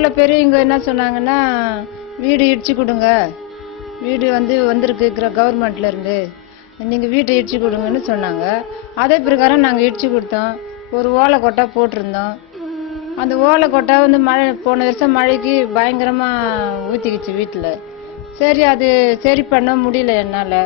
ஊரில் பெரியவங்க என்ன சொன்னாங்கன்னா வீடு இடிச்சு கொடுங்க. வீடு வந்து வந்திருக்கு கவர்மெண்ட்லேருந்து நீங்கள் வீட்டை இடிச்சு கொடுங்கன்னு சொன்னாங்க. அதே பிரகாரம் நாங்கள் இடிச்சு கொடுத்தோம். ஒரு ஓலை கொட்டா போட்டிருந்தோம். அந்த ஓலை கொட்டா வந்து மழை போன வருஷம் மழைக்கு பயங்கரமாக ஊற்றிக்கிச்சு வீட்டில். சரி அது சரி பண்ண முடியல என்னால்.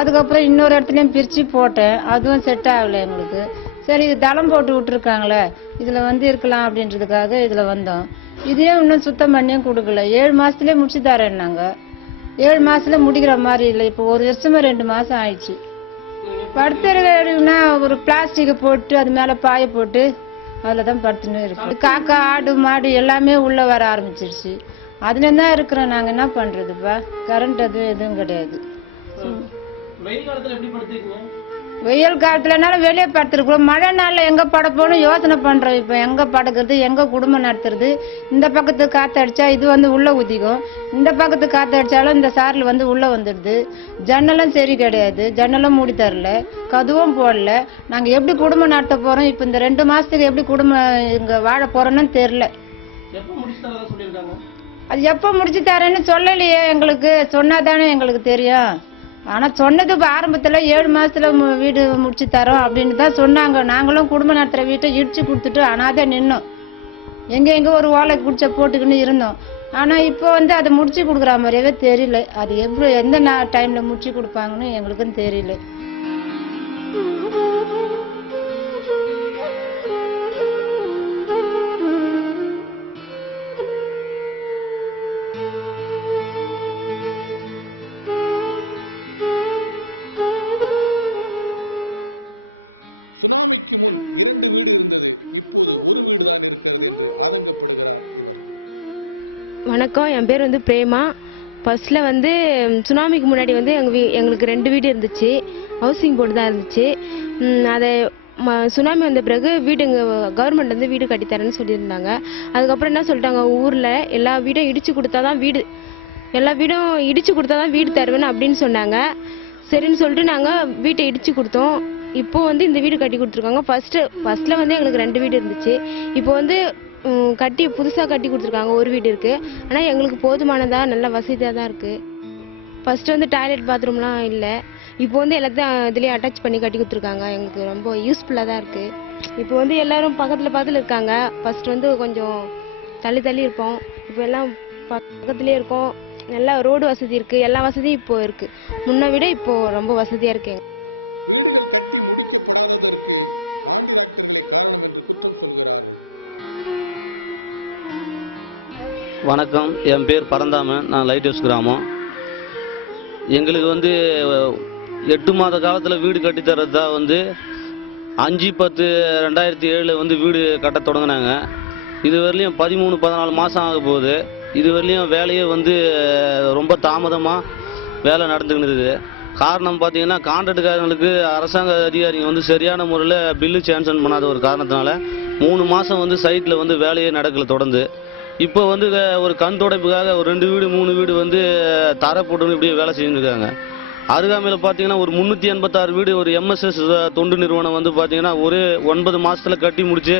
அதுக்கப்புறம் இன்னொரு இடத்துலையும் பிரித்து போட்டேன். அதுவும் செட் ஆகலை எங்களுக்கு. சரி இது தளம் போட்டு விட்டுருக்காங்களே இதில் வந்து இருக்கலாம் அப்படின்றதுக்காக இதில் வந்தோம். இதையும் இன்னும் சுத்தம் பண்ணியும் கொடுக்கல. ஏழு மாசத்துலயே முடிச்சு தரேன்னாங்க ஏழு மாசத்துல முடிக்கிற மாதிரி இல்லை. இப்போ ஒரு வருஷமா ரெண்டு மாசம் ஆயிடுச்சு. படுத்துறதுனா ஒரு பிளாஸ்டிக்கை போட்டு அது மேலே பாய போட்டு அதில் தான் படுத்துன்னு இருக்கு காக்கா ஆடு மாடு எல்லாமே உள்ளே வர ஆரம்பிச்சிருச்சு. அதுல தான் இருக்கிறோம். நாங்கள் என்ன பண்ணுறதுப்பா கரண்ட் அதுவும் எதுவும் கிடையாது. வெயில் காலத்துல எப்படி படுத்துக்கீங்க வெயில் காலத்துலனாலும் வெளியே படுத்துருக்குறோம். மழை நாளில் எங்கே பட போகணும்? யோசனை பண்ணுறோம் இப்போ. எங்கே படுக்கிறது? எங்கே குடும்பம் நடத்துறது? இந்த பக்கத்து காற்று அடிச்சா இது வந்து உள்ளே ஊற்றிக்கும் இந்த பக்கத்து காற்று அடிச்சாலும் இந்த சாரில் வந்து உள்ளே வந்துடுது. ஜன்னலும் சரி கிடையாது. ஜன்னலும் மூடி தரல. கதுவும் போடல. நாங்கள் எப்படி குடும்பம் நடத்த போகிறோம் இப்போ இந்த ரெண்டு மாதத்துக்கு எப்படி குடும்பம் இங்கே வாழ போகிறோன்னு தெரில அது எப்போ முடிச்சு தரேன்னு சொல்லலையே எங்களுக்கு. சொன்னாதானே எங்களுக்கு தெரியும். ஆனால் சொன்னது இப்போ ஆரம்பத்தில் ஏழு மாதத்தில் வீடு முடிச்சு தரோம் அப்படின்னு தான் சொன்னாங்க. நாங்களும் குடும்ப நடத்துகிற வீட்டை இடிச்சு கொடுத்துட்டு அனாதை நின்னோம். எங்கே எங்கே ஒரு ஓலை குடிச்ச போட்டுக்கின்னு இருந்தோம். ஆனால் இப்போ வந்து அதை முடிச்சு கொடுக்குற மாதிரியாவே தெரியல. அது எவ்வளோ எந்த நா- டைமில் முடிச்சு கொடுப்பாங்கன்னு எங்களுக்கும் தெரியல. என் பேர் வந்து பிரேமா. ஃபர்ஸ்ட்டில் வந்து சுனாமிக்கு முன்னாடி வந்து எங்கள் வீ எங்களுக்கு ரெண்டு வீடு இருந்துச்சு. ஹவுசிங் போர்டு தான் இருந்துச்சு. அதை ம சுனாமி வந்த பிறகு வீடு எங்கள் கவர்மெண்ட் வந்து வீடு கட்டித்தரேன்னு சொல்லியிருந்தாங்க. அதுக்கப்புறம் என்ன சொல்லிட்டாங்க ஊரில் எல்லா வீடும் இடித்து கொடுத்தா தான் வீடு எல்லா வீடும் இடித்து கொடுத்தா தான் வீடு தருவேன் அப்படின்னு சொன்னாங்க. சரின்னு சொல்லிட்டு நாங்கள் வீட்டை இடித்து கொடுத்தோம். இப்போ வந்து இந்த வீடு கட்டி கொடுத்துருக்காங்க. ஃபர்ஸ்ட்டு ஃபர்ஸ்ட்டில் வந்து எங்களுக்கு ரெண்டு வீடு இருந்துச்சு. இப்போ வந்து கட்டி புதுசாக கட்டி கொடுத்துருக்காங்க. ஒரு வீடு இருக்குது ஆனால் எங்களுக்கு போதுமானதாக நல்ல வசதியாக தான் இருக்குது ஃபஸ்ட்டு வந்து டாய்லெட் பாத்ரூம்லாம் இல்லை. இப்போ வந்து எல்லாத்தையும் இதுலேயே அட்டாச் பண்ணி கட்டி கொடுத்துருக்காங்க. எங்களுக்கு ரொம்ப யூஸ்ஃபுல்லாக தான் இருக்குது இப்போ வந்து எல்லோரும் பக்கத்தில் பக்கத்தில் இருக்காங்க. ஃபஸ்ட்டு வந்து கொஞ்சம் தள்ளி தள்ளி இருப்போம். இப்போ எல்லாம் பக்கத்துலேயே இருக்கோம். நல்லா ரோடு வசதி இருக்குது எல்லா வசதியும் இப்போ இருக்குது முன்னே விட இப்போது ரொம்ப வசதியாக இருக்குது வணக்கம். என் பேர் பரந்தாமன். நான் லைட் ஹவுஸ் கிராமம். எங்களுக்கு வந்து எட்டு மாத காலத்தில் வீடு கட்டி தான் வந்து அஞ்சு பத்து ரெண்டாயிரத்தி ஏழில் வந்து வீடு கட்ட தொடங்கினாங்க. இது வரலையும் பதிமூணு பதினாலு மாதம் ஆக போகுது. இது வரலையும் வேலையே வந்து ரொம்ப தாமதமாக வேலை நடந்துக்கிட்டு காரணம் பார்த்தீங்கன்னா கான்ட்ராக்டுக்காரங்களுக்கு அரசாங்க அதிகாரிங்க வந்து சரியான முறையில் பில்லு சேன்சன் பண்ணாத ஒரு காரணத்தினால மூணு மாதம் வந்து சைட்டில் வந்து வேலையே நடக்கல தொடர்ந்து. இப்போ வந்து ஒரு கண் துடைப்புக்காக ஒரு ரெண்டு வீடு மூணு வீடு வந்து அஹ், இப்படி இப்படியே வேலை செஞ்சுருக்காங்க. அருகாமையில் பார்த்தீங்கன்னா ஒரு முந்நூற்றி எண்பத்தாறு வீடு ஒரு எம்எஸ்எஸ் தொண்டு நிறுவனம் வந்து பார்த்தீங்கன்னா ஒரு ஒன்பது மாதத்தில் கட்டி முடித்து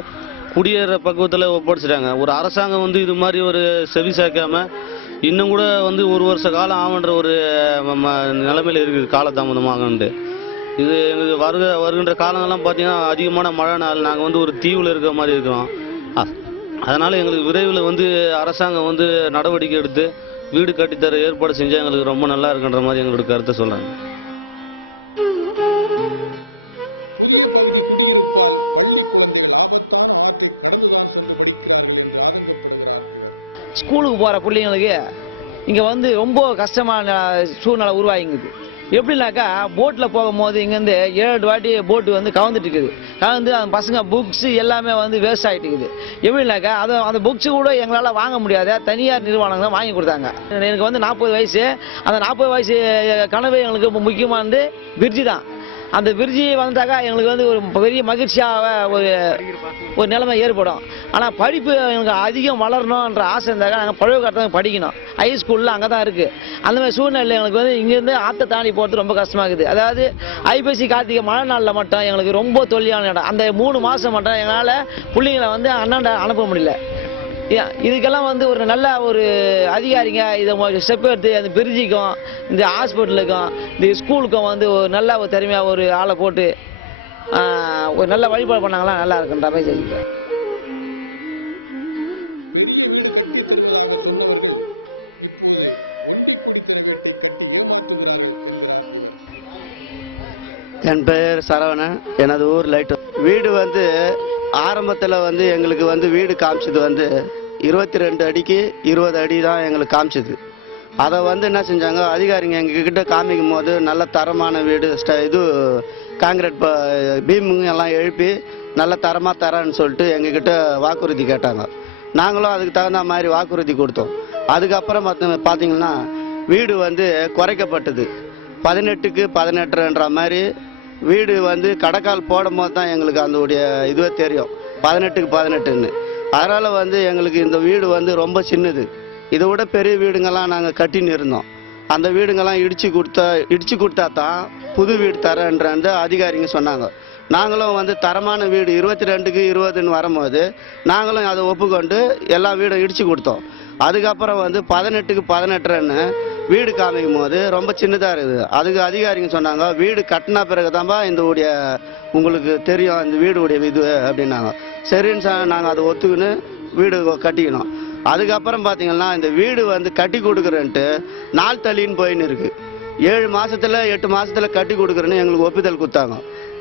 குடியேற பக்குவத்தில் ஒப்படைச்சிட்டாங்க. ஒரு அரசாங்கம் வந்து இது மாதிரி ஒரு செவி சாய்க்காம இன்னும் கூட வந்து ஒரு வருஷ காலம் ஆகுன்ற ஒரு ம- இருக்குது காலதாமதமாகன்ட்டு இது எங்களுக்கு வருக வருகின்ற காலங்கள்லாம் பார்த்தீங்கன்னா அதிகமான மழை நாள். நாங்கள் வந்து ஒரு தீவில் இருக்கிற மாதிரி இருக்கிறோம். அதனால் எங்களுக்கு விரைவில் வந்து அரசாங்கம் வந்து நடவடிக்கை எடுத்து வீடு கட்டித்தர ஏற்பாடு செஞ்சால் எங்களுக்கு ரொம்ப நல்லா இருக்குன்ற மாதிரி எங்களோட கருத்தை சொல்கிறாங்க ஸ்கூலுக்கு போகிற பிள்ளைங்களுக்கு இங்கே வந்து ரொம்ப கஷ்டமான சூழ்நிலை உருவாகிங்குது. எப்படின்னாக்கா போட்டில் போகும்போது இங்கேருந்து ஏழு வாட்டி போட்டு வந்து கவர்ந்துட்டு இருக்குது. கவர்ந்து அந்த பசங்க புக்ஸு எல்லாமே வந்து வேஸ்ட் ஆகிட்டு இருக்குது. எப்படின்னாக்கா அது அந்த புக்ஸு கூட எங்களால் வாங்க முடியாத. தனியார் நிறுவனங்கள் தான் வாங்கி கொடுத்தாங்க. எனக்கு வந்து நாற்பது வயசு. அந்த நாற்பது வயசு கனவு எங்களுக்கு ரொம்ப முக்கியமானது பிரிட்ஜு தான் அந்த பிரிட்ஜி வந்தாக்கா எங்களுக்கு வந்து ஒரு பெரிய மகிழ்ச்சியாக ஒரு ஒரு நிலைமை ஏற்படும். ஆனால் படிப்பு எங்களுக்கு அதிகம் வளரணுன்ற ஆசை இருந்தாக்கா நாங்கள் பழுவக்காரத்தான் படிக்கணும். ஹை ஸ்கூலில் அங்கே தான் இருக்குது அந்த மாதிரி சூழ்நிலை எங்களுக்கு வந்து இங்கேருந்து ஆற்ற தாண்டி போகிறது ரொம்ப கஷ்டமாகுது அதாவது ஐபிசி கார்த்திகை மழை நாளில் மட்டும் எங்களுக்கு ரொம்ப தொல்லியான இடம். அந்த மூணு மாதம் மட்டும் எங்களால் பிள்ளைங்களை வந்து அண்ணாண்ட அனுப்ப முடியல. இதுக்கெல்லாம் வந்து ஒரு நல்ல ஒரு அதிகாரிங்க. இதை ஸ்டெப் எடுத்து அந்த பிரிட்ஜுக்கும் இந்த ஹாஸ்பிட்டலுக்கும் இந்த ஸ்கூலுக்கும் வந்து ஒரு நல்ல ஒரு திறமையாக ஒரு ஆளை போட்டு ஒரு நல்ல வழிபாடு பண்ணாங்களா நல்லா இருக்குன்ற மாதிரி செஞ்சுக்கிறேன் என் பெயர் சரவணன். எனது ஊர் லைட் வீடு வந்து ஆரம்பத்தில் வந்து எங்களுக்கு வந்து வீடு காமிச்சது வந்து இருபத்தி ரெண்டு அடிக்கு இருபது அடி தான் எங்களுக்கு காமிச்சது. அதை வந்து என்ன செஞ்சாங்க அதிகாரிங்க எங்ககிட்ட காமிக்கும் போது நல்ல தரமான வீடு ஸ்ட இது காங்கிரீட் பீமுங்க எல்லாம் எழுப்பி நல்ல தரமாக தரேன்னு சொல்லிட்டு எங்ககிட்ட வாக்குறுதி கேட்டாங்க. நாங்களும் அதுக்கு தகுந்த மாதிரி வாக்குறுதி கொடுத்தோம். அதுக்கப்புறம் பார்த்து பார்த்தீங்கன்னா வீடு வந்து குறைக்கப்பட்டது. பதினெட்டுக்கு பதினெட்டுன்ற மாதிரி வீடு வந்து கடைக்கால் போடும் போது தான் எங்களுக்கு அதோடைய இதுவே தெரியும். பதினெட்டுக்கு பதினெட்டுன்னு. அதனால் வந்து எங்களுக்கு இந்த வீடு வந்து ரொம்ப சின்னது. இதை விட பெரிய வீடுங்கெல்லாம் நாங்கள் கட்டின்னு இருந்தோம் அந்த வீடுங்கெல்லாம் இடிச்சு கொடுத்தா இடித்து கொடுத்தா தான் புது வீடு தரேன்ற அதிகாரிங்க சொன்னாங்க. நாங்களும் வந்து தரமான வீடு இருபத்தி ரெண்டுக்கு இருபதுன்னு வரும்போது நாங்களும் அதை ஒப்புக்கொண்டு எல்லா வீடும் இடித்து கொடுத்தோம். அதுக்கப்புறம் வந்து பதினெட்டுக்கு பதினெட்டுன்னு வீடு காமிக்கும் போது ரொம்ப சின்னதாக இருக்குது. அதுக்கு அதிகாரிங்க சொன்னாங்க வீடு கட்டின பிறகு தான்ப்பா இந்த உடைய உங்களுக்கு தெரியும் இந்த வீடு உடைய இது அப்படின்னாங்க. சரின்னு சார் நாங்கள் அதை ஒத்துக்கின்னு வீடு கட்டிக்கணும். அதுக்கப்புறம் பார்த்தீங்கன்னா இந்த வீடு வந்து கட்டி கொடுக்குறேன்ட்டு நாள் தள்ளின்னு போயின்னு இருக்குது ஏழு மாதத்தில் எட்டு மாதத்தில் கட்டி கொடுக்குறேன்னு எங்களுக்கு ஒப்புதல் கொடுத்தாங்க.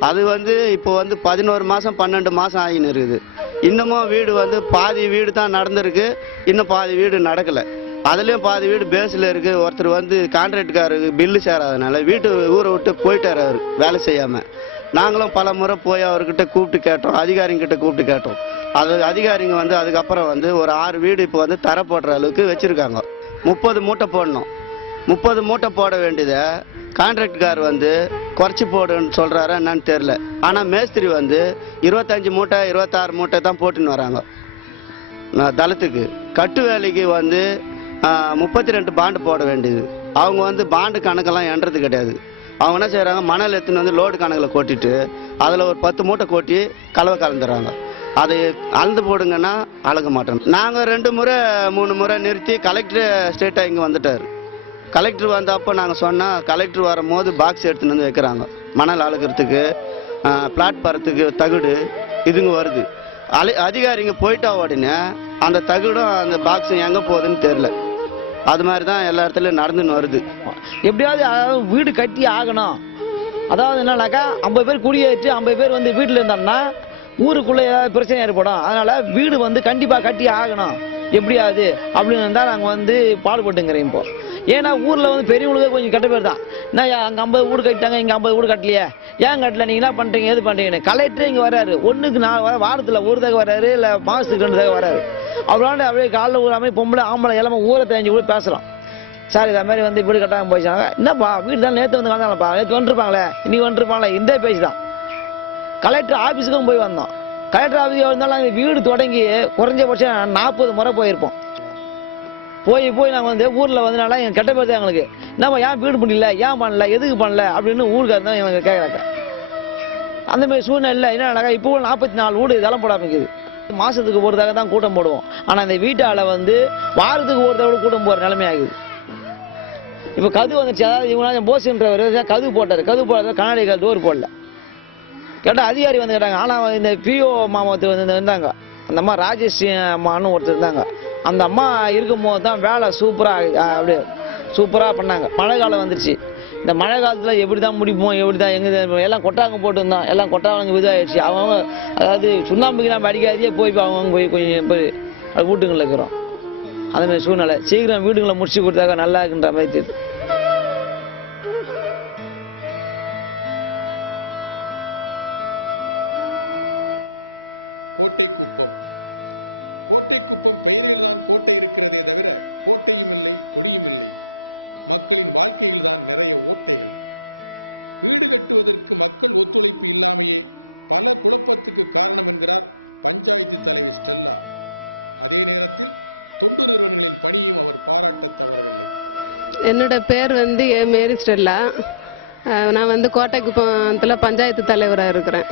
அது வந்து இப்போ வந்து பதினோரு மாதம் பன்னெண்டு மாதம் ஆகின்னு இருக்குது. இன்னமும் வீடு வந்து பாதி வீடு தான் நடந்திருக்கு. இன்னும் பாதி வீடு நடக்கலை. அதுலேயும் பாதி வீடு பேஸில் இருக்குது ஒருத்தர் வந்து கான்ட்ராக்டுக்காரருக்கு பில்லு சேராதனால வீட்டு ஊரை விட்டு போயிட்டார் அவர் வேலை செய்யாமல் நாங்களும் பல முறை போய் அவர்கிட்ட கூப்பிட்டு கேட்டோம் அதிகாரிங்கிட்ட கூப்பிட்டு கேட்டோம். அது அதிகாரிங்க வந்து அதுக்கப்புறம் வந்து ஒரு ஆறு வீடு இப்போ வந்து தர போடுற அளவுக்கு வச்சுருக்காங்க. முப்பது மூட்டை போடணும். முப்பது மூட்டை போட வேண்டியதை கான்ட்ராக்ட்கார் வந்து குறைச்சி போடுன்னு சொல்கிறாரா என்னன்னு தெரில ஆனால் மேஸ்திரி வந்து இருபத்தஞ்சி மூட்டை இருபத்தாறு மூட்டை தான் போட்டுன்னு வராங்க. தளத்துக்கு. கட்டு வேலைக்கு வந்து முப்பத்தி ரெண்டு பாண்டு போட வேண்டியது. அவங்க வந்து பாண்டு கணக்கெல்லாம் எண்றது கிடையாது. அவங்க என்ன செய்கிறாங்க மணல் எடுத்துன்னு வந்து லோடு கணக்கில் கொட்டிட்டு அதில் ஒரு பத்து மூட்டை கொட்டி கலவை கலந்துடுறாங்க. அதை அளந்து போடுங்கன்னா அழக மாட்டோம் நாங்கள் ரெண்டு முறை மூணு முறை நிறுத்தி கலெக்டர் ஸ்டேட்டாக இங்கே வந்துட்டார். கலெக்டர் வந்தப்போ நாங்கள் சொன்னால் கலெக்டர் வரும்போது பாக்ஸ் எடுத்துன்னு வந்து வைக்கிறாங்க. மணல் அழுகிறதுக்கு பிளாட்பாரத்துக்கு தகுடு இதுங்க வருது. அலை அதிகாரிங்க போயிட்டா உடனே அந்த தகுடும் அந்த பாக்ஸும் எங்கே போகுதுன்னு தெரில அது மாதிரி தான் எல்லா இடத்துலையும் நடந்துன்னு வருது. எப்படியாவது அதாவது வீடு கட்டி ஆகணும். அதாவது என்னன்னாக்கா ஐம்பது பேர் குடியேற்றி ஐம்பது பேர் வந்து வீட்டில் இருந்தோம்னா ஊருக்குள்ளே ஏதாவது பிரச்சனை ஏற்படும். அதனால் வீடு வந்து கண்டிப்பாக கட்டி ஆகணும். எப்படியாவது அப்படின்னு இருந்தால் நாங்கள் வந்து பாடுபட்டுங்கிறோம் இப்போ. ஏன்னா ஊரில் வந்து பெரியவங்களுக்கு கொஞ்சம் கெட்ட பேர் தான். என்ன அங்கே ஐம்பது வீடு கட்டிட்டாங்க இங்கே ஐம்பது வீடு கட்டலையே? ஏன் கட்டல? நீங்கள் என்ன பண்ணுறீங்க எது பண்ணுறீங்கன்னு கலெக்டர் இங்கே வராரு. ஒன்றுக்கு நாலு வர வாரத்தில் ஒரு தடவை வராரு இல்லை மாதத்துக்கு ரெண்டு தகவல் வராரு. அவராண்ட அப்படியே காலைல ஊராமே பொம்பளை ஆம்பளை எல்லாமே ஊரை தெரிஞ்சு கூட பேசுகிறோம் சார் இதை மாதிரி வந்து வீடு கட்டாமல் போயிச்சாங்க என்னப்பா வீடு தான் நேற்று வந்து காணாமப்பா நேற்று வந்துருப்பாங்களே? இன்னைக்கு வந்துருப்பாங்களே? இந்த பேச்சு தான். கலெக்டர் ஆஃபீஸுக்கும் போய் வந்தோம் கலெக்டர் ஆஃபீஸ் வந்தாலும் வீடு தொடங்கி குறைஞ்சபட்சம் நாற்பது முறை போயிருப்போம். போய் போய் நாங்கள் வந்து ஊரில் வந்தனால எங்கள் கெட்ட பேர் தான் எங்களுக்கு. நம்ம ஏன் வீடு பண்ணல ஏன் பண்ணல? எதுக்கு பண்ணல? அப்படின்னு ஊருக்காரர் தான் எங்களுக்கு கேட்குறாங்க அந்த மாதிரி சூழ்நிலை என்னன்னாக்கா இப்போ நாற்பத்தி நாலு வீடு இதெல்லாம் போட ஆரம்பிக்குது. மாதத்துக்கு ஒரு தடவை தான் கூட்டம் போடுவோம். ஆனால் அந்த வீட்டால் வந்து வாரத்துக்கு ஒரு தடவை கூட்டம் போகிற நிலைமை ஆகுது. இப்போ கது வந்துச்சு. அதாவது இவங்க போஸ்ன்றவர் கது போட்டார்? கது போடாத கண்ணாடி டோர் போடல. கேட்டால் அதிகாரி வந்து கேட்டாங்க. ஆனால் இந்த பிஓ மாமத்து வந்து இருந்தாங்க அந்த மாதிரி ராஜேஷ் அம்மான்னு ஒருத்தர் இருந்தாங்க. அந்த அம்மா இருக்கும்போது தான் வேலை சூப்பராக அப்படியே சூப்பராக பண்ணாங்க. மழை காலம் வந்துருச்சு. இந்த மழை காலத்தில் எப்படி தான் முடிப்போம் எப்படி தான் எங்கே எல்லாம் கொட்டாங்க போட்டுருந்தோம் எல்லாம் கொட்டாங்க இதாகிடுச்சு அவங்க அதாவது சுண்ணாம்புக்கு நம்ம அடிக்காதே போய் அவங்க போய் கொஞ்சம் போய் வீட்டுங்களில் இருக்கிறோம். அந்த மாதிரி சூழ்நிலை. சீக்கிரம் வீடுங்களை முடிச்சு கொடுத்தாக்க நல்லா இருக்குன்ற மாதிரி தெரியுது. என்னோட பேர் வந்து ஏ மேரி ஸ்டெல்லா. நான் வந்து கோட்டைக்குப்பத்தில் பஞ்சாயத்து தலைவராக இருக்கிறேன்.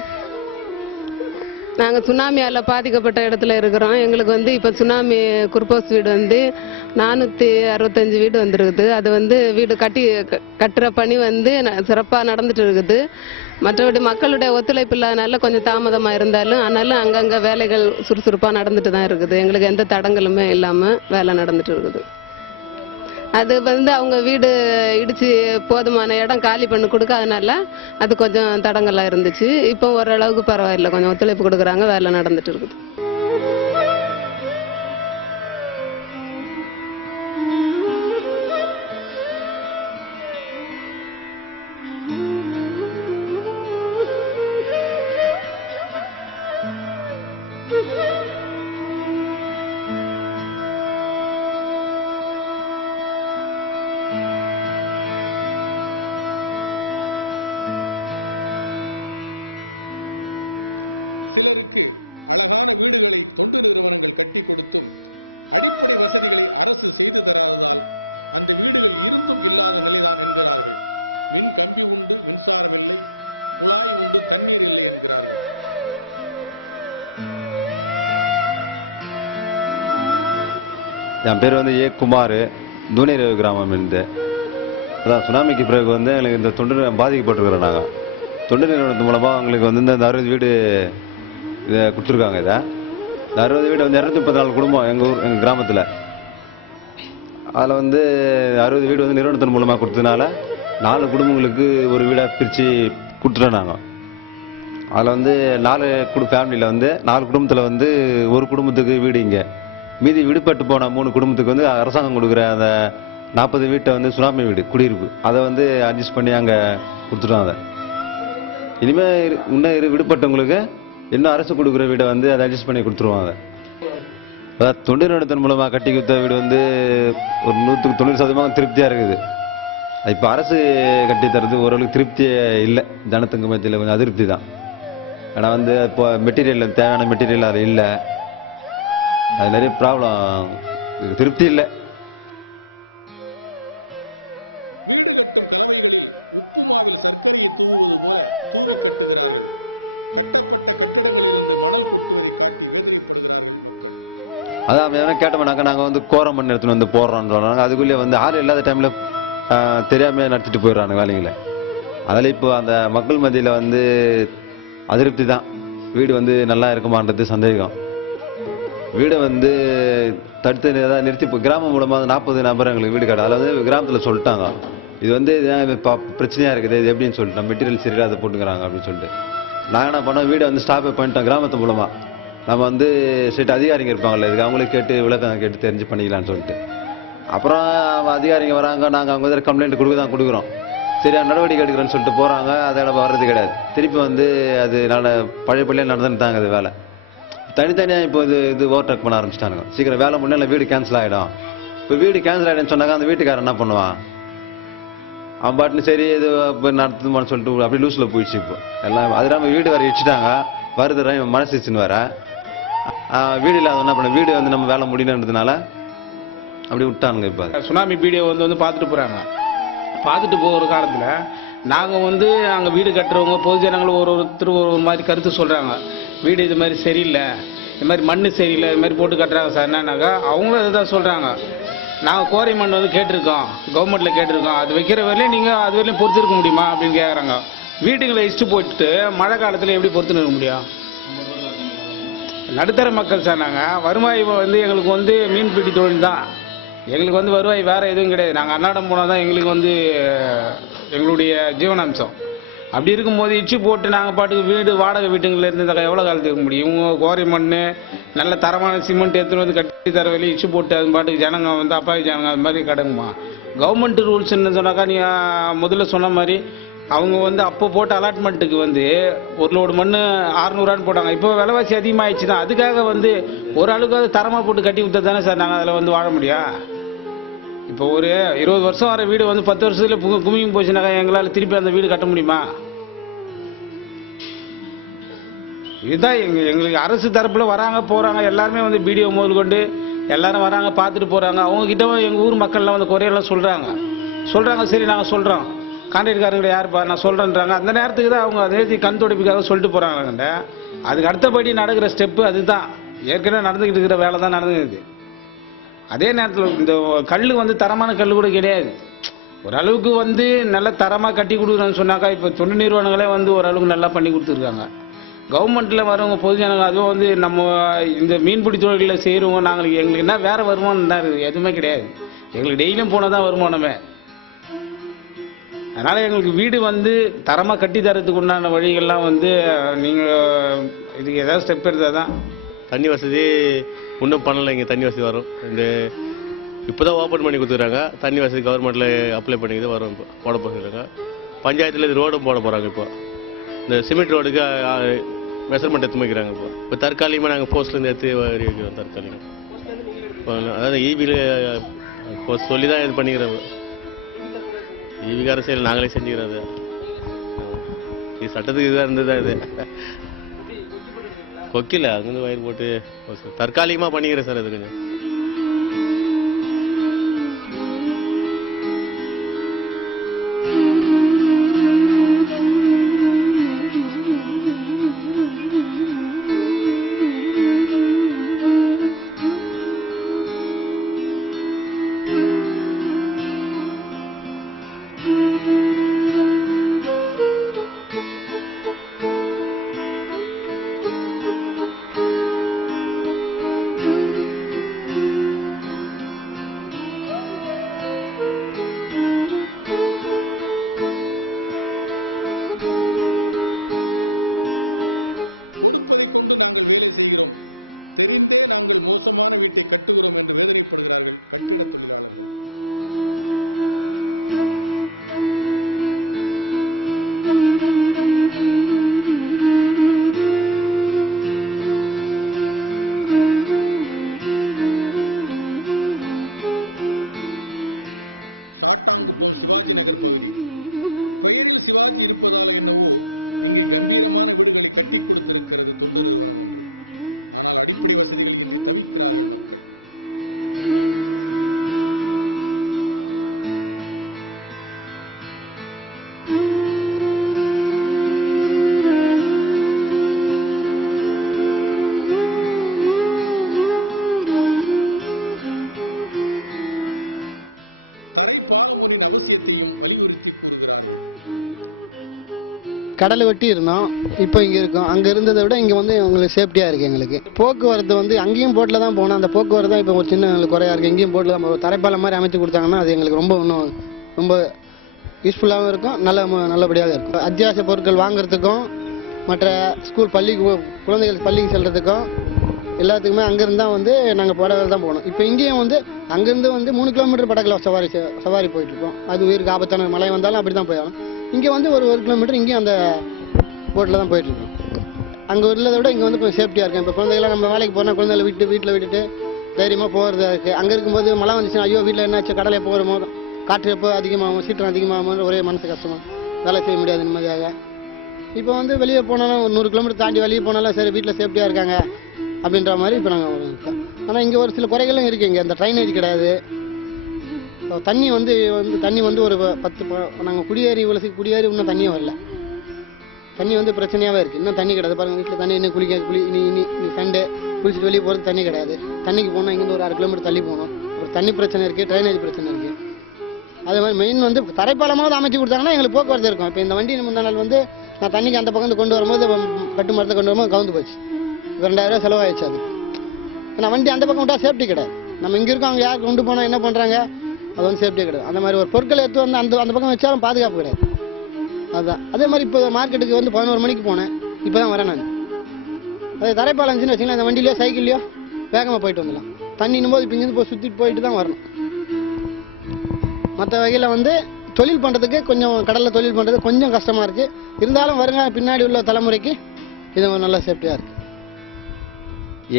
நாங்கள் சுனாமியால் பாதிக்கப்பட்ட இடத்துல இருக்கிறோம். எங்களுக்கு வந்து இப்போ சுனாமி குர்போஸ் வீடு வந்து நானூற்றி அறுபத்தஞ்சு வீடு வந்துருக்குது. அது வந்து வீடு கட்டி க- கட்டுற பணி வந்து சிறப்பாக நடந்துட்டு இருக்குது. மற்றபடி மக்களுடைய ஒத்துழைப்பு இல்லாதனால கொஞ்சம் தாமதமாக இருந்தாலும் ஆனாலும் அங்கங்கே வேலைகள் சுறுசுறுப்பாக நடந்துட்டு தான் இருக்குது. எங்களுக்கு எந்த தடங்களுமே இல்லாமல் வேலை நடந்துட்டு இருக்குது. அது வந்து அவங்க வீடு இடிச்சு போதுமான இடம் காலி பண்ணி கொடுக்காதனால அது கொஞ்சம் தடங்கலாக இருந்துச்சு. இப்போ ஓரளவுக்கு பரவாயில்ல. கொஞ்சம் ஒத்துழைப்பு கொடுக்குறாங்க. வேலை நடந்துட்டு இருக்குது. என் பேர் வந்து ஏ குமார். துணைரவு கிராமம் இருந்து அதான் சுனாமிக்கு பிறகு வந்து எங்களுக்கு இந்த தொண்டு பாதிக்கப்பட்டிருக்கிறோம் நாங்கள் தொண்டு நிறுவனத்து மூலமாக எங்களுக்கு வந்து இந்த அறுபது வீடு இதை கொடுத்துருக்காங்க இதை. இந்த அறுபது வீடு வந்து இரநூத்தி முப்பத்தி நாலு குடும்பம் எங்கள் ஊர் எங்கள் கிராமத்தில். அதில் வந்து அறுபது வீடு வந்து நிறுவனத்தின் மூலமாக கொடுத்ததுனால நாலு குடும்பங்களுக்கு ஒரு வீடாக பிரித்து கொடுத்துட்டோம் நாங்கள் அதில் வந்து நாலு குடு ஃபேமிலியில் வந்து நாலு குடும்பத்தில் வந்து ஒரு குடும்பத்துக்கு வீடு இங்கே. மீதி விடுபட்டு போன மூணு குடும்பத்துக்கு வந்து அரசாங்கம் கொடுக்குற அந்த நாற்பது வீட்டை வந்து சுனாமி வீடு குடியிருப்பு. அதை வந்து அட்ஜஸ்ட் பண்ணி அங்கே கொடுத்துட்டோம் அதை. இனிமேல் இன்னும் இரு விடுபட்டவங்களுக்கு இன்னும் அரசு கொடுக்குற வீடை வந்து அதை அட்ஜஸ்ட் பண்ணி கொடுத்துருவோம் அதை. அதாவது தொண்டு நிறுவனத்தின் மூலமாக கட்டி கொடுத்த வீடு வந்து ஒரு நூற்றுக்கு தொண்ணூறு சதவீதம் திருப்தியாக இருக்குது. இப்போ அரசு கட்டி தரது ஓரளவுக்கு திருப்தியே இல்லை. ஜனத்துக்கு மத்தியில் கொஞ்சம் அதிருப்தி தான். ஏன்னா வந்து இப்போ மெட்டீரியல் தேவையான மெட்டீரியல் அது இல்லை. அது நிறைய ப்ராப்ளம் திருப்தி இல்லை. அதான் எதனா கேட்டோம்னாக்கா நாங்கள் வந்து கோரம் மண் எடுத்துன்னு வந்து போடுறோன்னு சொல்கிறாங்க அதுக்குள்ளேயே வந்து ஆள் இல்லாத டைமில் தெரியாமல் நடத்திட்டு போயிடுறாங்க வேலைங்களை. அதில் இப்போ அந்த மக்கள் மத்தியில் வந்து அதிருப்தி தான். வீடு வந்து நல்லா இருக்குமான்றது சந்தேகம். வீடை வந்து தடுத்து ஏதாவது நிறுத்தி இப்போ கிராமம் மூலமாக நாற்பது நபர் எங்களுக்கு வீடு கடை அதாவது வந்து கிராமத்தில் சொல்லிட்டாங்க. இது வந்து இதான் பிரச்சனையாக ப- இருக்குது இது எப்படின்னு சொல்லிட்டு மெட்டீரியல் சரியாக அதை போட்டுக்கிறாங்க அப்படின்னு சொல்லிட்டு. நாங்கள் என்ன பண்ணோம் வீடை வந்து ஸ்டாப்பே பண்ணிட்டோம் கிராமத்து மூலமாக நம்ம வந்து ஸ்டேட் அதிகாரிங்க இருப்பாங்கல்ல இதுக்கு அவங்களே கேட்டு விளக்கம் கேட்டு தெரிஞ்சு பண்ணிக்கலாம்னு சொல்லிட்டு. அப்புறம் அதிகாரிங்க வராங்க நாங்கள் அவங்க வந்து கம்ப்ளைண்ட் கொடுக்க தான் கொடுக்குறோம். சரியா நடவடிக்கை எடுக்கிறேன்னு சொல்லிட்டு போகிறாங்க அதெல்லாம் வர்றது கிடையாது. திருப்பி வந்து அது நல்ல பழைய பள்ளியில் நடந்துட்டாங்க அது வேலை. தனித்தனியாக இப்போ இது இது ஓவர்டேக் பண்ண ஆரம்பிச்சிட்டாங்க சீக்கிரம் வேலை முன்னே வீடு கேன்சல் ஆகிடும் இப்போ வீடு கேன்சல் ஆகிடும்னு சொன்னாங்க அந்த வீட்டுக்காரன் என்ன பண்ணுவான்? அவன் பாட்டுன்னு சரி இது இப்போ நடத்துமான்னு சொல்லிட்டு அப்படியே லூஸில் போயிடுச்சு இப்போ. எல்லாம் அது இல்லாமல் வீடு வர இடிச்சிட்டாங்க. வருது இவன் மனசிச்சுன்னு வேற வீடு இல்லாத என்ன பண்ண வீடு வந்து நம்ம வேலை முடியலன்றதுனால அப்படி விட்டானுங்க இப்போ. சுனாமி வீடியோ வந்து வந்து பார்த்துட்டு போகிறாங்க பார்த்துட்டு போகிற காலத்தில் நாங்கள் வந்து அங்கே வீடு கட்டுறவங்க பொதுஜனங்களும் ஒரு ஒருத்தர் ஒரு ஒரு மாதிரி கருத்து சொல்கிறாங்க வீடு இது மாதிரி சரியில்லை இது மாதிரி மண் சரியில்லை இது மாதிரி போட்டு கட்டுறாங்க சார். என்னன்னாக்கா அவங்களும் இதுதான் சொல்கிறாங்க நாங்கள் கோரை மண் வந்து கேட்டிருக்கோம் கவர்மெண்ட்டில் கேட்டிருக்கோம். அது வைக்கிற வரையிலையும் நீங்கள் அது வரையிலையும் பொறுத்திருக்க முடியுமா அப்படின்னு கேட்குறாங்க வீடுகளை இஷ்டு போட்டு மழை காலத்தில் எப்படி பொறுத்துன்னு இருக்க முடியும்? நடுத்தர மக்கள் சார் நாங்கள் வருவாய் வந்து எங்களுக்கு வந்து மீன்பிடி தொழில் தான். எங்களுக்கு வந்து வருவாய் வேறு எதுவும் கிடையாது. நாங்கள் அன்னாடம் போனால் தான் எங்களுக்கு வந்து எங்களுடைய ஜீவனாம்சம். அப்படி இருக்கும்போது இச்சு போட்டு நாங்கள் பாட்டுக்கு வீடு வாடகை வீட்டுங்களில் இருந்து எவ்வளோ காலத்துக்கு இருக்க முடியும்? இவங்க கோரை மண் நல்ல தரமான சிமெண்ட் எடுத்துகிட்டு வந்து கட்டி தர வெளியே இச்சு போட்டு அது பாட்டுக்கு ஜனங்க வந்து அப்பாவி ஜனங்க அது மாதிரி கிடங்குமா கவர்மெண்ட் ரூல்ஸ்ன்னு சொன்னாக்கா நீ முதல்ல சொன்ன மாதிரி அவங்க வந்து அப்போ போட்ட அலாட்மெண்ட்டுக்கு வந்து ஒரு லோடு மண் அறநூறுவான்னு போட்டாங்க. இப்போ விலைவாசி அதிகமாகிடுச்சு தான் அதுக்காக வந்து ஒரு அது தரமாக போட்டு கட்டி விட்டா தானே சார் நாங்கள் அதில் வந்து வாழ முடியும்? இப்போ ஒரு இருபது வருஷம் வர வீடு வந்து பத்து வருஷத்துல பு- போச்சுனாக்கா எங்களால் திருப்பி அந்த வீடு கட்ட முடியுமா? இதுதான் எங்க எங்களுக்கு அரசு தரப்பில் வராங்க போகிறாங்க எல்லாருமே வந்து வீடியோ முதல் கொண்டு எல்லாரும் வராங்க பார்த்துட்டு போகிறாங்க அவங்க கிட்ட எங்கள் ஊர் மக்கள்லாம் வந்து குறையெல்லாம் சொல்கிறாங்க சொல்கிறாங்க சரி நாங்கள் சொல்கிறோம் கான்ட்ராக்ட்காரங்க யாருப்பா நான் சொல்கிறேன்றாங்க அந்த நேரத்துக்கு தான் அவங்க அதே கண் துடைப்புக்காக சொல்லிட்டு போகிறாங்கண்ட அதுக்கு அடுத்தபடி நடக்கிற ஸ்டெப்பு அதுதான். ஏற்கனவே நடந்துக்கிட்டு இருக்கிற வேலை தான் நடந்துக்குது அதே நேரத்தில் இந்த கல் வந்து தரமான கல் கூட கிடையாது. ஓரளவுக்கு வந்து நல்ல தரமாக கட்டி கொடுக்குறேன்னு சொன்னாக்கா இப்போ தொண்டு நிறுவனங்களே வந்து ஓரளவுக்கு நல்லா பண்ணி கொடுத்துருக்காங்க. கவர்மெண்ட்டில் வரவங்க பொதுஜனங்க அதுவும் வந்து நம்ம இந்த மீன்பிடி தொழிலில் செய்கிறவங்க நாங்களுக்கு எங்களுக்கு என்ன வேறு வருமானம் தான் இருக்குது எதுவுமே கிடையாது. எங்களுக்கு டெய்லியும் போனால் தான் வருமானமே. அதனால் எங்களுக்கு வீடு வந்து தரமாக கட்டி தரத்துக்கு உண்டான வழிகள்லாம் வந்து நீங்கள் இதுக்கு ஏதாவது ஸ்டெப் எடுத்தால் தான் தண்ணி வசதி இன்னும் பண்ணலை இங்கே தண்ணி வசதி வரும். இந்த இப்போ தான் ஓப்பன் பண்ணி கொடுத்துருக்காங்க. தண்ணி வசதி கவர்மெண்ட்டில் அப்ளை பண்ணிக்கிது வரும் இப்போ போட போகிறாங்க பஞ்சாயத்தில் இது ரோடும் போட போகிறாங்க இப்போ. இந்த சிமெண்ட் ரோடுக்கு மெஷர்மெண்ட் எடுத்து வைக்கிறாங்க இப்போ. இப்போ தற்காலிகமாக நாங்கள் போஸ்ட்லேருந்து எடுத்து வரி வைக்கிறோம் தற்காலிகம் அதாவது ஈபியில் போஸ்ட் சொல்லி தான் இது பண்ணிக்கிறோம். ஈபிக்கார செயல் நாங்களே செஞ்சுக்கிறோம் அது இது சட்டத்துக்கு இதாக இருந்தது தான் இது? கொக்கில அங்கேருந்து வயிறு போட்டு தற்காலிகமாக பண்ணிக்கிறேன் சார் அது கொஞ்சம். கடலை வெட்டி இருந்தோம். இப்போ இங்கே இருக்கோம். அங்கே இருந்ததை விட இங்கே வந்து உங்களுக்கு சேஃப்டியாக இருக்குது எங்களுக்கு. போக்குவரத்து வந்து அங்கேயும் போட்டில் தான் போனோம் அந்த போக்குவரத்து தான் இப்போ ஒரு சின்ன எங்களுக்கு குறையா இருக்குது இங்கேயும் போட்டில் தான் போகும் தரைப்பாலம் மாதிரி அமைச்சு கொடுத்தாங்கன்னா அது எங்களுக்கு ரொம்ப இன்னும் ரொம்ப யூஸ்ஃபுல்லாகவும் இருக்கும். நல்ல நல்லபடியாக இருக்கும். அத்தியாவசிய பொருட்கள் வாங்குறதுக்கும் மற்ற ஸ்கூல் பள்ளி குழந்தைகள் பள்ளிக்கு செல்கிறதுக்கும் எல்லாத்துக்குமே அங்கேருந்து தான் வந்து நாங்கள் படகுல தான் போகணும். இப்போ இங்கேயும் வந்து அங்கேருந்து வந்து மூணு கிலோமீட்டர் படகுல சவாரி சவாரி போயிட்டுருக்கோம் அது உயிருக்கு ஆபத்தான மழை வந்தாலும் அப்படி தான் போயிடும் இங்கே வந்து ஒரு ஒரு கிலோமீட்டர் இங்கேயும் அந்த போட்டில் தான் போயிட்டுருக்கு அங்கே உள்ளதை விட இங்கே வந்து கொஞ்சம் சேஃப்டியாக இருக்கும். இப்போ குழந்தைகளாம் நம்ம வேலைக்கு போனால் குழந்தைகளை விட்டு வீட்டில் விட்டுட்டு தைரியமாக போகிறது இருக்குது அங்கே இருக்கும்போது மழை வந்துச்சுன்னா ஐயோ வீட்டில் என்னாச்சு? கடலை எப்போ வருமோ காற்று எப்போ அதிகமாகும்? சீற்றம் அதிகமாகும்? ஒரே மனசு கஷ்டமாக வேலை செய்ய முடியாது நிம்மதியாக. இப்போ வந்து வெளியே போனாலும் ஒரு நூறு கிலோமீட்டர் தாண்டி வெளியே போனாலும் சரி வீட்டில் சேஃப்டியாக இருக்காங்க அப்படின்ற மாதிரி இப்போ நாங்கள் ஆனால் இங்கே ஒரு சில குறைகளும் இருக்குது இங்கே அந்த ட்ரைனேஜ் கிடையாது. தண்ணி வந்து வந்து தண்ணி வந்து ஒரு ப- பத்து நாங்கள் குடியேறி இவ்வளோ குடியேறி இன்னும் தண்ணியும் வரல. தண்ணி வந்து பிரச்சனையாகவே இருக்குது இன்னும் தண்ணி கிடையாது. பாருங்கள் வீட்டில் தண்ணி இன்னும் குளிக்க குளி இனி இனி சண்டே. குளிச்சுட்டு வெளியே போகிறது தண்ணி கிடையாது. தண்ணிக்கு போனால் இங்கேருந்து ஒரு அரை கிலோமீட்டர் தள்ளி போகணும். ஒரு தண்ணி பிரச்சனை இருக்குது ட்ரைனேஜ் பிரச்சனை இருக்குது அதே மாதிரி மெயின் வந்து தரைப்பாலமாவது அமைச்சு கொடுத்தாங்கன்னா எங்களுக்கு போக்குவரத்து இருக்கும். இப்போ இந்த வண்டி முந்தா நாள் வந்து நான் தண்ணிக்கு அந்த பக்கம் கொண்டு வரும்போது கட்டு மரத்தை கொண்டு வரும்போது கவுந்து போச்சு. இப்போ ரெண்டாயிரம் செலவாயிடுச்சு அது. நான் வண்டி அந்த பக்கம் விட்டால் சேஃப்டி கிடையாது. நம்ம இங்கே இருக்கோம் அவங்க யார் கொண்டு போனால் என்ன பண்ணுறாங்க அது வந்து சேஃப்டி கிடையாது. அந்த மாதிரி ஒரு பொருட்களை எடுத்து வந்து அந்த அந்த பக்கம் வச்சாலும் பாதுகாப்பு கிடையாது. அதுதான் அதே மாதிரி இப்போ மார்க்கெட்டுக்கு வந்து பதினோரு மணிக்கு போனேன். இப்போ தான் வரேன் நான். அதே தரைப்பாலம் இருந்துச்சுன்னு வச்சுங்களேன் அந்த வண்டியிலையோ சைக்கிள்லையோ வேகமாக போயிட்டு வந்துடலாம். தண்ணின்னும் போது இப்போ இங்கேருந்து போய் சுற்றிட்டு போயிட்டு தான் வரணும். மற்ற வகையில் வந்து தொழில் பண்ணுறதுக்கு கொஞ்சம் கடலில் தொழில் பண்ணுறது கொஞ்சம் கஷ்டமாக இருக்குது இருந்தாலும் வருங்க பின்னாடி உள்ள தலைமுறைக்கு இது நல்ல சேஃப்டியாக இருக்குது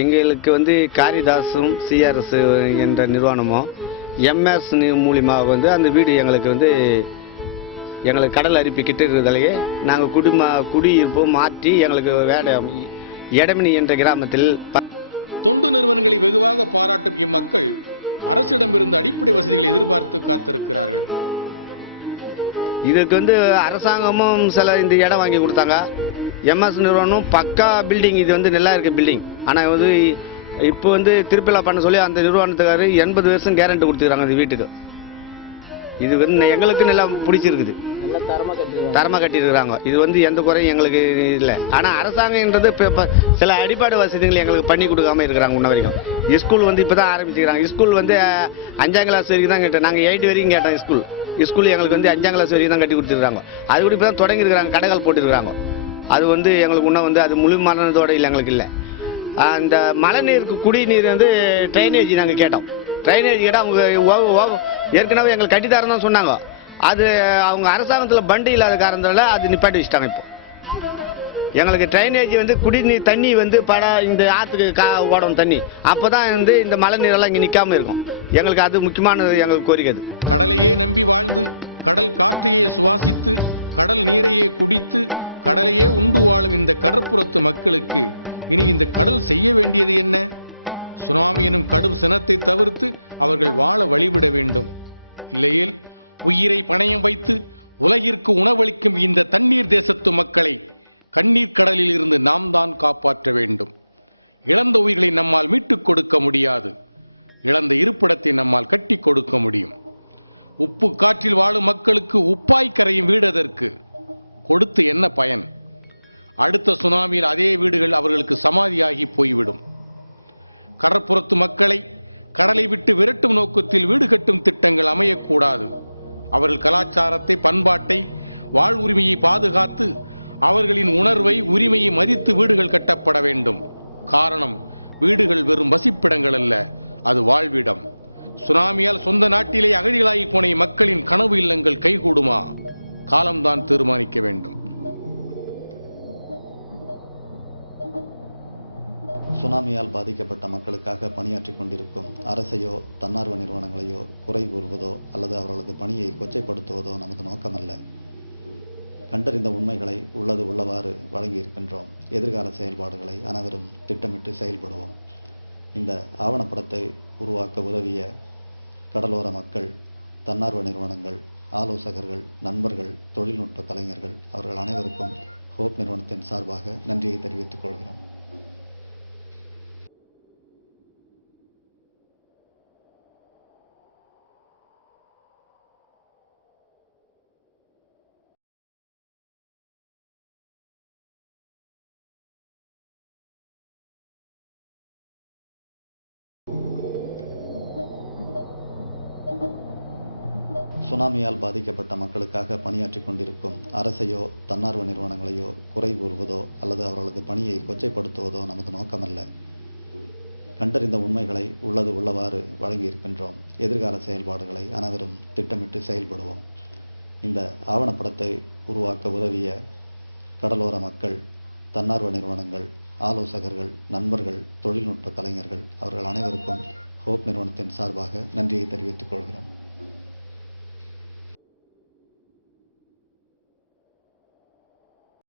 எங்களுக்கு வந்து காரிதாஸும் சிஆர்எஸ் என்ற நிறுவனமும் எம்எஸ் மூலியமாக வந்து அந்த வீடு எங்களுக்கு வந்து எங்களுக்கு கடல் அரிப்பு கிட்ட இருக்கிறதாலேயே நாங்கள் குடும்ப குடியிருப்பு மாற்றி எங்களுக்கு வேலை எடமினி என்ற கிராமத்தில் இதுக்கு வந்து அரசாங்கமும் சில இந்த இடம் வாங்கி கொடுத்தாங்க. எம்எஸ் நிறுவனம் பக்கா பில்டிங் இது வந்து நல்லா இருக்க பில்டிங் ஆனால் வந்து இப்போ வந்து திருப்பிலா பண்ண சொல்லி அந்த நிறுவனத்துக்காரு எண்பது வருஷம் கேரண்டி கொடுத்துக்கிறாங்க இந்த வீட்டுக்கு. இது வந்து எங்களுக்கு நல்லா பிடிச்சிருக்குது. தரமாக கட்டியிருக்கிறாங்க. இது வந்து எந்த குறையும் எங்களுக்கு இல்லை. ஆனால் அரசாங்கன்றது இப்போ சில அடிப்படை வசதிகள் எங்களுக்கு பண்ணி கொடுக்காம இருக்கிறாங்க இன்ன வரைக்கும். ஸ்கூல் வந்து இப்போ தான் ஆரம்பிச்சுக்கிறாங்க. ஸ்கூல் வந்து அஞ்சாம் கிளாஸ் வரைக்கும் தான் கேட்டோம் நாங்கள் எயிட் வரைக்கும் கேட்டோம் ஸ்கூல். ஸ்கூல் எங்களுக்கு வந்து அஞ்சாம் கிளாஸ் வரைக்கும் தான் கட்டி கொடுத்துருக்காங்க. அது கூட இப்போ தான் தொடங்கியிருக்கிறாங்க. கடைகள் போட்டுருக்காங்க அது வந்து எங்களுக்கு இன்னும் வந்து அது முழுமையானதோட இல்லை எங்களுக்கு இல்லை. அந்த மழை நீருக்கு குடிநீர் வந்து ட்ரைனேஜ் நாங்கள் கேட்டோம். ட்ரைனேஜ் கேட்டால் அவங்க ஓ- ஓ- ஏற்கனவே எங்களுக்கு கட்டித்தாரம் தான் சொன்னாங்க. அது அவங்க அரசாங்கத்தில் பண்டு இல்லாத காரணத்தால் அது நிப்பாட்டி வச்சுட்டாங்க இப்போ. எங்களுக்கு ட்ரைனேஜ் வந்து குடிநீர் தண்ணி வந்து பட இந்த ஆற்றுக்கு கா ஓடும் தண்ணி. அப்போ தான் வந்து இந்த மழை நீரெல்லாம் இங்கே நிற்காமல் இருக்கும். எங்களுக்கு அது முக்கியமானது எங்களுக்கு கோரிக்கை அது. Wow.